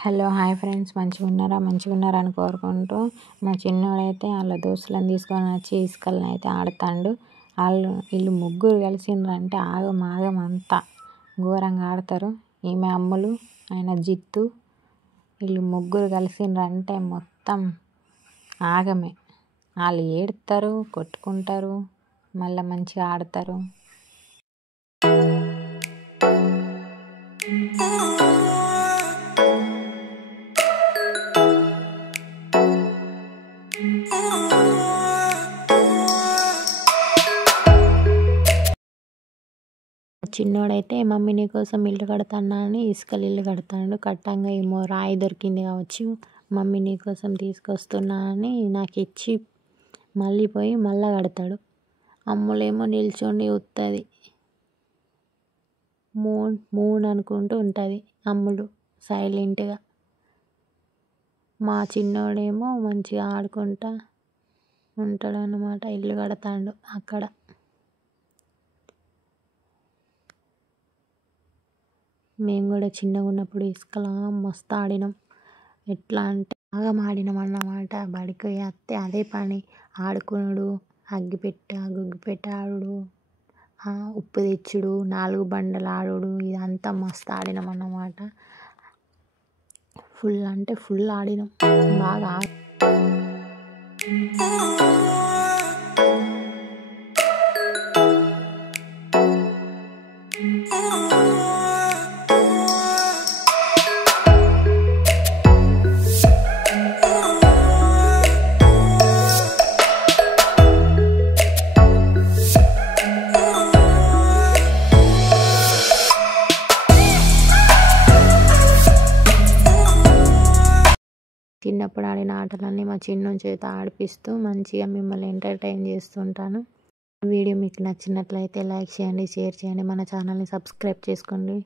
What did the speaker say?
Hello hi friends, మంచిగున్నారా అని కోరుకుంటూ మా చిన్నోడైతే వాళ్ళ దోస్తులను తీసుకొని వచ్చి ఇసుకలను అయితే ఆడుతాండు. వీళ్ళు ముగ్గురు కలిసిండ్రంటే ఆగం అంతా ఘోరంగా ఆడతారు. ఈమె అమ్ములు, ఆయన జిత్తు, వీళ్ళు ముగ్గురు కలిసిండ్రంటే మొత్తం ఆగమే. వాళ్ళు ఏడుతారు, కొట్టుకుంటారు, మళ్ళీ మంచిగా ఆడతారు. చిన్నోడైతే మమ్మీ నీ కోసం ఇల్లు కడతానా అని ఇసుకలు ఇల్లు కడతాడు. కట్టంగా ఏమో రాయి దొరికింది కావచ్చు, మమ్మీ నీ కోసం తీసుకొస్తున్నా అని నాకు ఇచ్చి మళ్ళీ పోయి మళ్ళా కడతాడు. అమ్ములేమో నిల్చొని చూస్తుంది, మూన్ అనుకుంటూ ఉంటుంది అమ్ములు సైలెంట్గా. మా చిన్నోడేమో మంచిగా ఆడుకుంటా ఉంటాడు అన్నమాట. ఇల్లు కడతాడు అక్కడ. మేము కూడా చిన్నగా ఉన్నప్పుడు ఇసుకలా మస్తు ఆడినాం. ఎట్లా అంటే బాగా ఆడినాం అన్నమాట. బడికి వస్తే అదే పని, ఆడుకునుడు, గుగ్గిపెట్ట ఆడుడు, ఉప్పు తెచ్చుడు, 4 బండలు ఆడుడు, ఇదంతా మస్తు ఆడినాం అన్నమాట. ఫుల్ అంటే ఫుల్ ఆడినాం బాగా. చిన్నప్పుడు ఆడిన ఆటలన్నీ మా చిన్నోని చేత ఆడిపిస్తూ మంచిగా మిమ్మల్ని ఎంటర్టైన్ చేస్తుంటాను. వీడియో మీకు నచ్చినట్లయితే లైక్ చేయండి, షేర్ చేయండి, మన ఛానల్ని సబ్స్క్రైబ్ చేసుకోండి.